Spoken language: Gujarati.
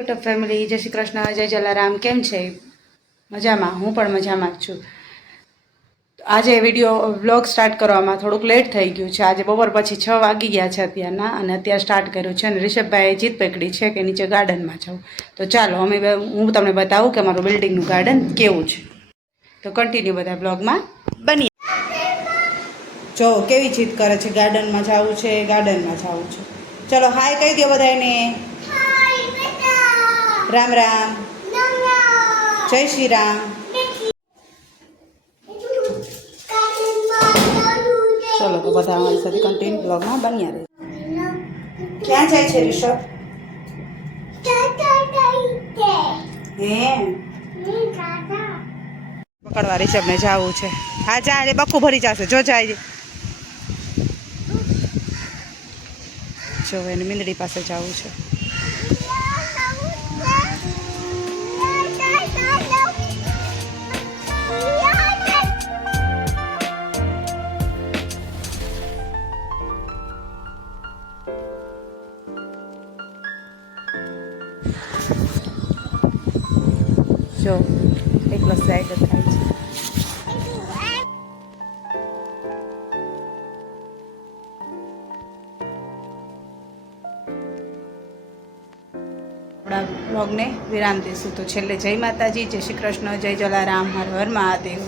યુટ્યુબ ફેમિલી, જય શ્રી કૃષ્ણ, જય જલારામ. કેમ છે? મજામાં? હું પણ મજામાં જ છું. આજે વ્લોગ સ્ટાર્ટ કરવામાં થોડુંક લેટ થઈ ગયું છે. આજે બપોર પછી 6 વાગી ગયા છે અત્યારના, અને અત્યારે સ્ટાર્ટ કર્યું છે. અને રિષભભાઈએ જીત પકડી છે કે નીચે ગાર્ડનમાં જાઉં. તો ચાલો હું તમને બતાવું કે અમારું બિલ્ડિંગનું ગાર્ડન કેવું છે. તો કન્ટિન્યુ બધા બ્લોગમાં બની. જો કેવી જીત કરે છે, ગાર્ડનમાં જવું છે, ગાર્ડનમાં જવું છે. ચલો હાય કહી દો બધાને. રામ રામ, જય શ્રી રામ. ચલો તો બધા અમારી સાથે કન્ટિન્યુ બ્લોગમાં બન્યા રહે. ક્યાં જાય છે રિષભ? હે પકડવા રિષભને જવું છે. હા જા, એ બક્કું ભરી જશે. જો જાય જો એને મીંદડી પાસે જવું છે. જો એકલો સાઈડ થાય છે. આપણા બ્લોગને વિરામ દઈશું. તો છેલ્લે જય માતાજી, જય શ્રી કૃષ્ણ, જય જલારામ, હર હર મહાદેવ.